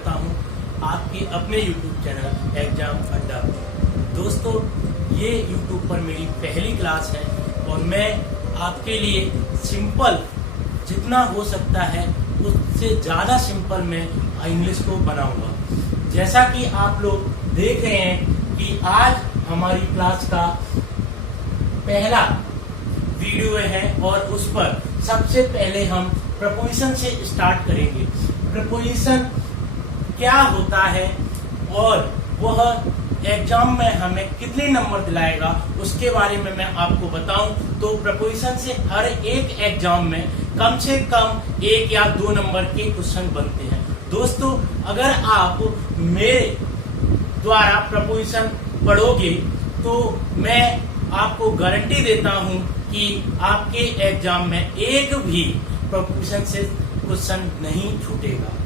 करता हूं आपके अपने YouTube चैनल एग्जाम अड्डा। दोस्तों, ये YouTube पर मेरी पहली क्लास है और मैं आपके लिए सिंपल जितना हो सकता है उससे ज़्यादा सिंपल मैं इंग्लिश को बनाऊंगा। जैसा कि आप लोग देख रहे हैं कि आज हमारी क्लास का पहला वीडियो है और उस पर सबसे पहले हम प्रपोजिशन से स्टार्ट करेंगे। प्रपोजिशन क्या होता है और वह एग्जाम में हमें कितने नंबर दिलाएगा उसके बारे में मैं आपको बताऊं तो प्रपोजिशन से हर एक एग्जाम में कम से कम 1 या 2 नंबर के क्वेश्चन बनते हैं। दोस्तों, अगर आप मेरे द्वारा प्रपोजिशन पढ़ोगे तो मैं आपको गारंटी देता हूं कि आपके एग्जाम में एक भी प्रपोजिशन से क्वेश्चन नहीं छूटेगा।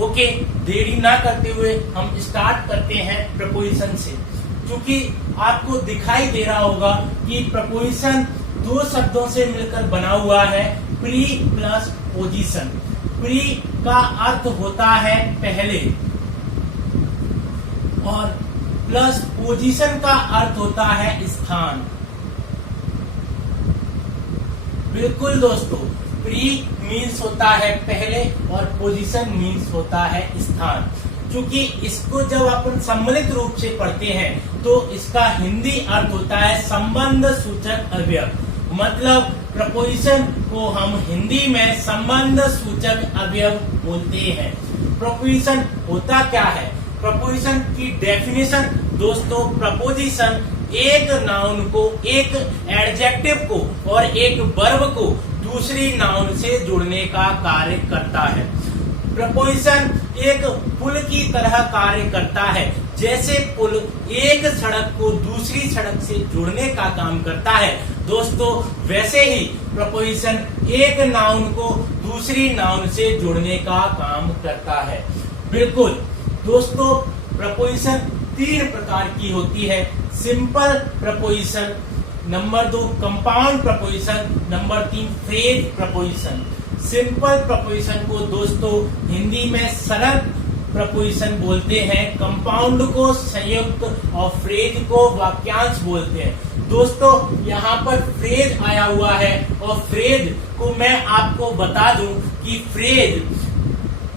ओके, देरी ना करते हुए हम स्टार्ट करते हैं प्रपोजिशन से। क्योंकि आपको दिखाई दे रहा होगा कि प्रपोजिशन 2 शब्दों से मिलकर बना हुआ है, प्री प्लस पोजीशन। प्री का अर्थ होता है पहले और प्लस पोजीशन का अर्थ होता है स्थान। बिल्कुल दोस्तों, प्री मीन्स होता है पहले और पोजीशन मीन्स होता है स्थान। क्योंकि इसको जब अपन सम्मिलित रूप से पढ़ते हैं तो इसका हिंदी अर्थ होता है संबंध सूचक अवयव। मतलब प्रपोजिशन को हम हिंदी में संबंध सूचक अवयव बोलते हैं। प्रपोजिशन होता क्या है? प्रपोजिशन की डेफिनेशन दोस्तों, प्रपोजिशन एक नाउन को, एक एडजेक्टिव को और एक वर्ब को दूसरी नाउन से जुड़ने का कार्य करता है। प्रपोजिशन एक पुल की तरह कार्य करता है। जैसे पुल एक सड़क को दूसरी सड़क से जोड़ने का काम करता है दोस्तों, वैसे ही प्रपोजिशन एक नाउन को दूसरी नाउन से जोड़ने का काम करता है। बिल्कुल दोस्तों, प्रपोजिशन 3 प्रकार की होती है। Simple preposition, number 2 compound preposition, number 3 phrase preposition. Simple preposition को दोस्तों हिंदी में सरल प्रपोजिशन बोलते हैं, कंपाउंड को संयुक्त और फ्रेज को वाक्यांश बोलते हैं। दोस्तों, यहाँ पर फ्रेज आया हुआ है और फ्रेज को मैं आपको बता दूं कि फ्रेज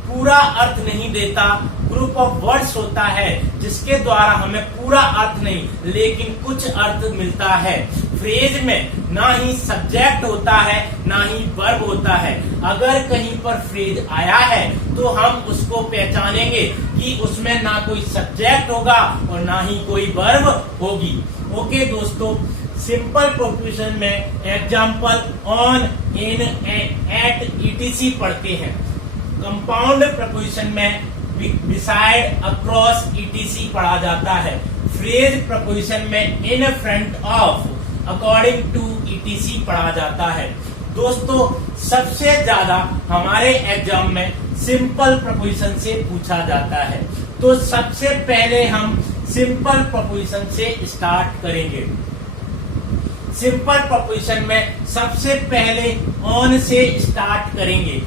पूरा अर्थ नहीं देता, ग्रुप ऑफ वर्ड्स होता है जिसके द्वारा हमें पूरा अर्थ नहीं लेकिन कुछ अर्थ मिलता है। फ्रेज में ना ही सब्जेक्ट होता है ना ही वर्ब होता है। अगर कहीं पर फ्रेज आया है तो हम उसको पहचानेंगे कि उसमें ना कोई सब्जेक्ट होगा और ना ही कोई वर्ब होगी। ओके दोस्तों, सिंपल प्रपोजिशन में example on, in, at, etc पढ़ते हैं। कंपाउंड प्रपोजिशन में बिसाइड, अक्रॉस, etc पढ़ा जाता है। फ्रेज प्रपोजिशन में in, front of, according to etc पढ़ा जाता है। दोस्तों, सबसे ज्यादा हमारे एग्जाम में सिंपल प्रपोजिशन से पूछा जाता है। तो सबसे पहले हम सिंपल प्रपोजिशन से स्टार्ट करेंगे। सिंपल प्रपोजिशन में सबसे पहले ऑन से स्टार्ट करेंगे।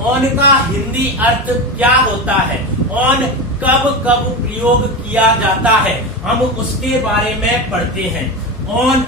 ऑन का हिंदी अर्थ क्या होता है? ऑन कब कब प्रयोग किया जाता है हम उसके बारे में पढ़ते हैं। ऑन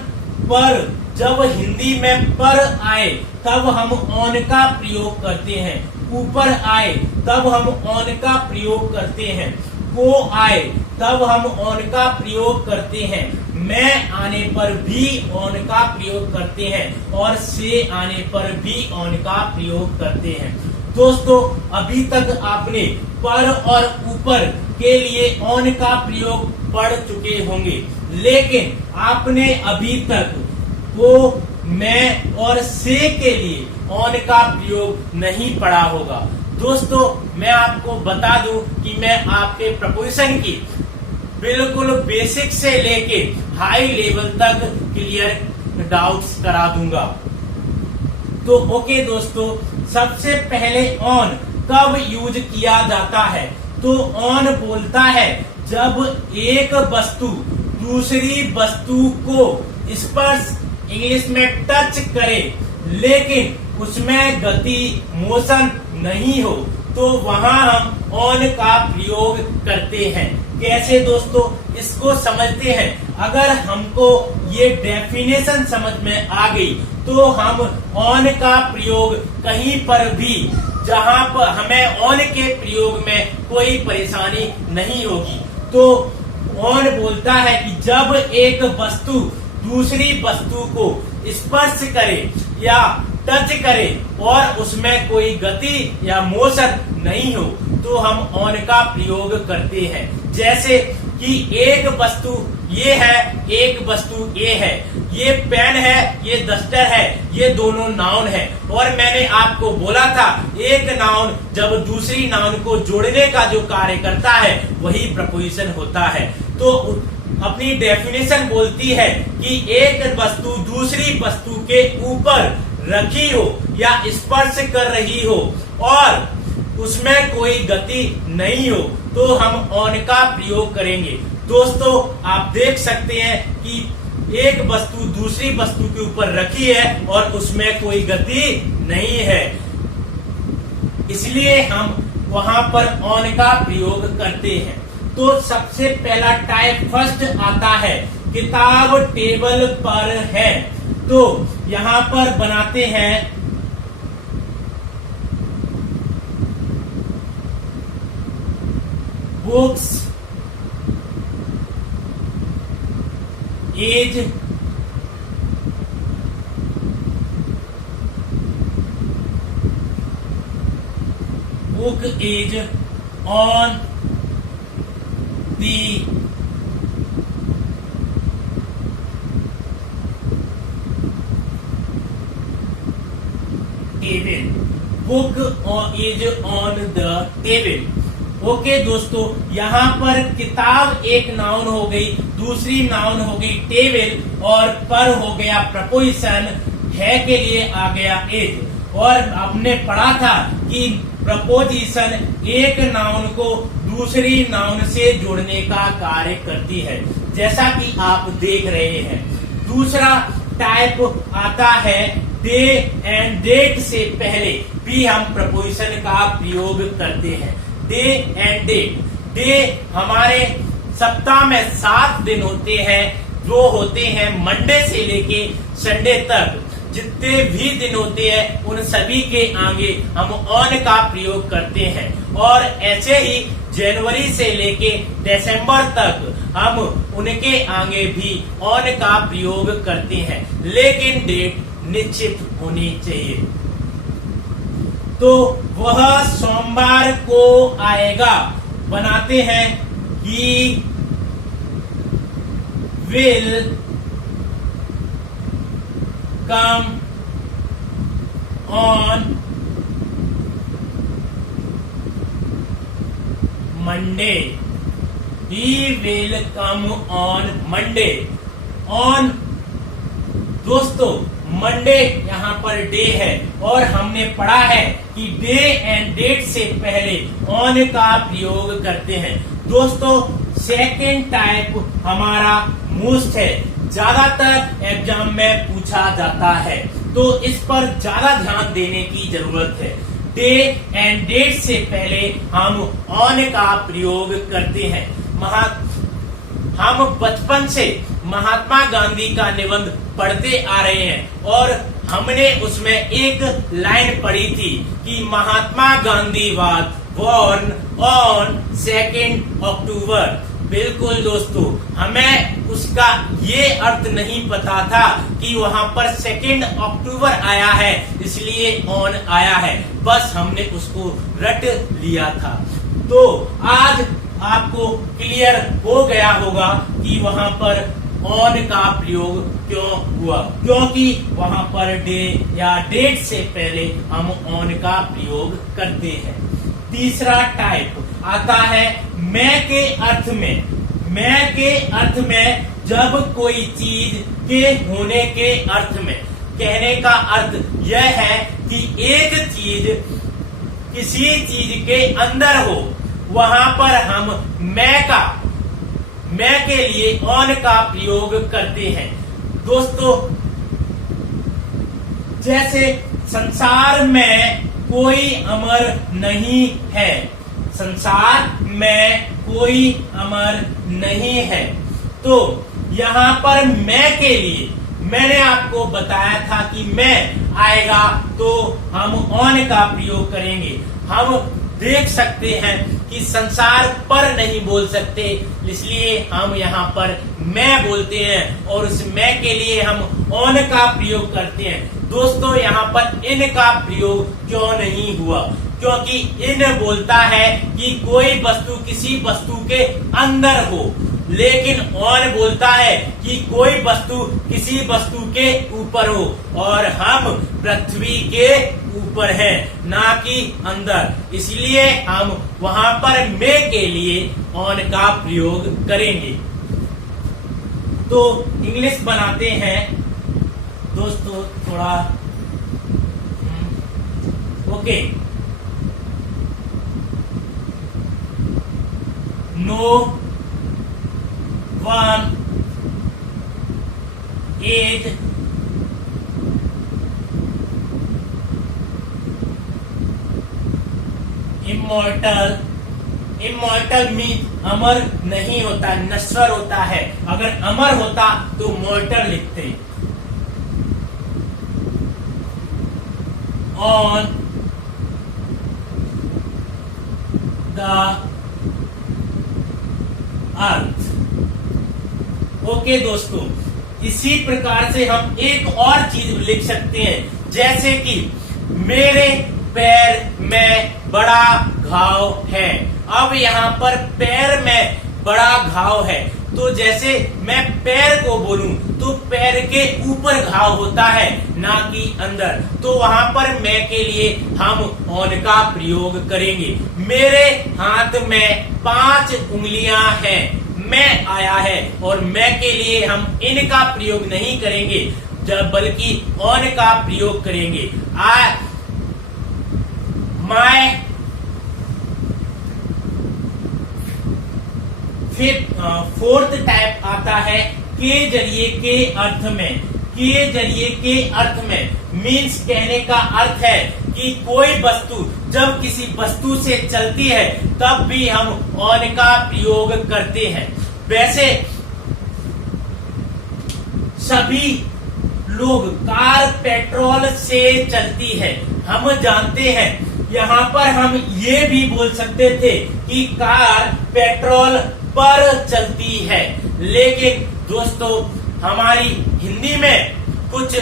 पर, जब हिंदी में पर आए तब हम ऑन का प्रयोग करते हैं। ऊपर आए तब हम ऑन का प्रयोग करते हैं। को आए तब हम ऑन का प्रयोग करते हैं। मैं आने पर भी ऑन का प्रयोग करते हैं और से आने पर भी ऑन का प्रयोग करते हैं। दोस्तों, अभी तक आपने पर और ऊपर के लिए ऑन का प्रयोग पढ़ चुके होंगे, लेकिन आपने अभी तक वो, मैं और से के लिए ऑन का प्रयोग नहीं पढ़ा होगा। दोस्तों, मैं आपको बता दूं कि मैं आपके प्रपोजिशन की बिल्कुल बेसिक से लेके हाई लेवल तक क्लियर डाउट्स करा दूंगा। तो ओके दोस्तों, सबसे पहले ऑन कब यूज किया जाता है? तो ऑन बोलता है जब एक वस्तु दूसरी वस्तु को स्पर्श, इंग्लिश में टच करे, लेकिन उसमें गति, मोशन नहीं हो, तो वहां हम ऑन का प्रयोग करते हैं। कैसे दोस्तों, इसको समझते हैं। अगर हमको ये डेफिनेशन समझ में आ गई तो हम ऑन का प्रयोग कहीं पर भी जहां पर हमें ऑन के प्रयोग में कोई परेशानी नहीं होगी। तो ऑन बोलता है कि जब एक वस्तु दूसरी वस्तु को स्पर्श करे या टच करे और उसमें कोई गति या मोशन नहीं हो तो हम ऑन का प्रयोग करते हैं। जैसे कि एक वस्तु ये है, एक वस्तु ये है, ये पेन है, ये डस्टर है, ये दोनों नाउन है। और मैंने आपको बोला था एक नाउन जब दूसरी नाउन को जोड़ने का जो कार्य करता है वही प्रपोजिशन होता है। तो अपनी डेफिनेशन बोलती है कि एक वस्तु दूसरी वस्तु के ऊपर रखी हो या स्पर्श कर रही हो और उसमें कोई गति नहीं हो तो हम ऑन का प्रयोग करेंगे। दोस्तों, आप देख सकते हैं कि एक वस्तु दूसरी वस्तु के ऊपर रखी है और उसमें कोई गति नहीं है, इसलिए हम वहां पर ऑन का प्रयोग करते हैं। तो सबसे पहला टाइप फर्स्ट आता है, किताब टेबल पर है। तो यहां पर बनाते हैं books is book is on the table, book is on the table. Okay दोस्तों, यहाँ पर किताब एक नाउन हो गई, दूसरी नाउन हो गई टेबल और पर हो गया प्रपोजिशन, है के लिए आ गया इज। और आपने पढ़ा था कि प्रपोजिशन एक नाउन को दूसरी नाउन से जोड़ने का कार्य करती है, जैसा कि आप देख रहे हैं। दूसरा टाइप आता है डे एंड डेट से पहले भी हम प्रपोजिशन का प्रयोग करते हैं। डे एंड डेट, डे हमारे सप्ताह में 7 दिन होते हैं, जो होते हैं मंडे से लेके संडे तक। जितने भी दिन होते हैं उन सभी के आगे हम ऑन का प्रयोग करते हैं। और ऐसे ही जनवरी से लेके दिसंबर तक हम उनके आगे भी ऑन का प्रयोग करते हैं, लेकिन डेट निश्चित होनी चाहिए। तो वह सोमवार को आएगा, बनाते हैं he will come on Monday, he will come on Monday. On दोस्तों, मंडे यहाँ पर डे है और हमने पढ़ा है कि डे एंड डेट से पहले ऑन का प्रयोग करते हैं। दोस्तों, सेकेंड टाइप हमारा मोस्ट है, ज्यादातर एग्जाम में पूछा जाता है, तो इस पर ज्यादा ध्यान देने की जरूरत है। डे एंड डेट से पहले हम ऑन का प्रयोग करते हैं। हम बचपन से महात्मा गांधी का निबंध पढ़ते आ रहे हैं और हमने उसमें एक लाइन पढ़ी थी कि Mahatma Gandhi was born on 2 अक्टूबर। बिल्कुल दोस्तों, हमें उसका ये अर्थ नहीं पता था कि वहां पर 2 अक्टूबर आया है इसलिए ऑन आया है, बस हमने उसको रट लिया था। तो आज आपको क्लियर हो गया होगा कि वहां पर ऑन का प्रयोग क्यों हुआ, क्योंकि वहां पर डे या डेट से पहले हम ऑन का प्रयोग करते हैं। तीसरा टाइप आता है मैं के अर्थ में। मैं के अर्थ में जब कोई चीज के होने के अर्थ में, कहने का अर्थ यह है कि एक चीज किसी चीज के अंदर हो, वहां पर हम मैं के लिए ऑन का प्रयोग करते हैं। दोस्तों, जैसे संसार में कोई अमर नहीं है, संसार में कोई अमर नहीं है। तो यहाँ पर मैं के लिए मैंने आपको बताया था कि मैं आएगा तो हम ऑन का प्रयोग करेंगे। हम देख सकते हैं कि संसार पर नहीं बोल सकते, इसलिए हम यहाँ पर मैं बोलते हैं और उस मैं के लिए हम ऑन का प्रयोग करते हैं। दोस्तों यहाँ पर इन का प्रयोग क्यों नहीं हुआ? क्योंकि इन बोलता है कि कोई वस्तु किसी वस्तु के अंदर हो, लेकिन ऑन बोलता है कि कोई वस्तु किसी वस्तु के ऊपर हो, और हम पृथ्वी के ऊपर हैं, ना कि अंदर। इसलिए हम वहां पर मैं के लिए ऑन का प्रयोग करेंगे। तो इंग्लिश बनाते हैं दोस्तों थोड़ा। Okay, no one is immortal। Immortal mean अमर नहीं होता, नश्वर होता है। अगर अमर होता तो मॉर्टल लिखते। On the earth. ओके दोस्तों, इसी प्रकार से हम एक और चीज लिख सकते हैं, जैसे कि मेरे पैर में बड़ा घाव है। अब यहाँ पर पैर में बड़ा घाव है, तो जैसे मैं पैर को बोलूं तो पैर के ऊपर घाव होता है, ना कि अंदर। तो वहां पर मैं के लिए हम ऑन का प्रयोग करेंगे। मेरे हाथ में 5 उंगलियां हैं, मैं आया है, और मैं के लिए हम इन का प्रयोग नहीं करेंगे, बल्कि ऑन का प्रयोग करेंगे। माय फिर फोर्थ टाइप आता है के जरिए के अर्थ में। के जरिए के अर्थ में मीन्स कहने का अर्थ है कि कोई वस्तु जब किसी वस्तु से चलती है तब भी हम ऑन का प्रयोग करते हैं। वैसे सभी लोग कार पेट्रोल से चलती है, हम जानते हैं। यहाँ पर हम ये भी बोल सकते थे कि कार पेट्रोल पर चलती है, लेकिन दोस्तों हमारी हिंदी में कुछ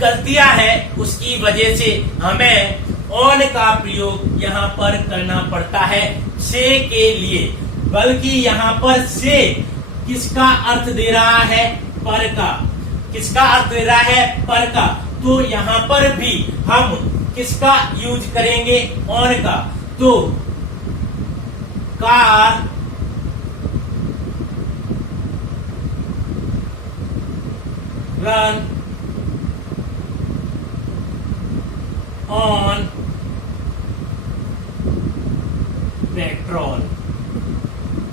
गलतियां हैं, उसकी वजह से हमें ऑन का प्रयोग यहाँ पर करना पड़ता है से के लिए। बल्कि यहाँ पर से किसका अर्थ दे रहा है? पर का। किसका अर्थ दे रहा है? पर का। तो यहाँ पर भी हम किसका यूज करेंगे? ऑन का। तो car run on petrol.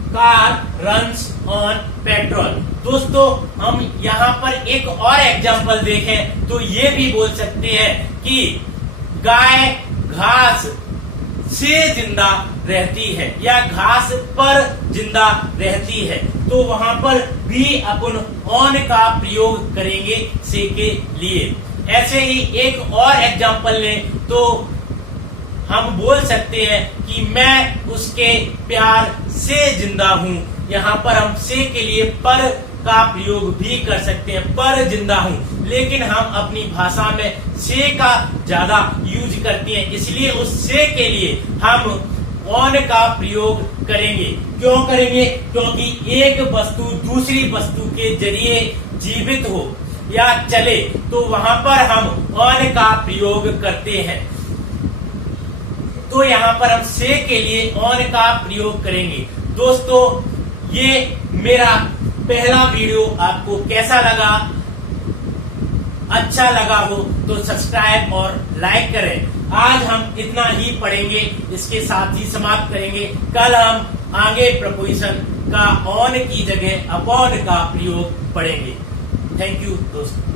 Car runs on petrol. दोस्तों हम यहाँ पर एक और एग्जांपल देखें तो ये भी बोल सकते हैं कि गाय घास से जिंदा रहती है या घास पर जिंदा रहती है, तो वहां पर भी अपन ऑन का प्रयोग करेंगे से के लिए। ऐसे ही एक और एग्जांपल लें तो हम बोल सकते हैं कि मैं उसके प्यार से जिंदा हूं। यहाँ पर हम से के लिए पर का प्रयोग भी कर सकते हैं, पर जिंदा हूं, लेकिन हम अपनी भाषा में से का ज्यादा यूज करते हैं, इसलिए उस से के लिए हम ऑन का प्रयोग करेंगे। क्यों करेंगे? क्योंकि एक वस्तु दूसरी वस्तु के जरिए जीवित हो या चले तो वहां पर हम ऑन का प्रयोग करते हैं। तो यहाँ पर हम से के लिए ऑन का प्रयोग करेंगे। दोस्तों ये मेरा पहला वीडियो आपको कैसा लगा? अच्छा लगा हो तो सब्सक्राइब और लाइक करें। आज हम इतना ही पढ़ेंगे, इसके साथ ही समाप्त करेंगे। कल हम आगे प्रपोजिशन का ऑन की जगह अपॉन का प्रयोग पढ़ेंगे। थैंक यू दोस्तों।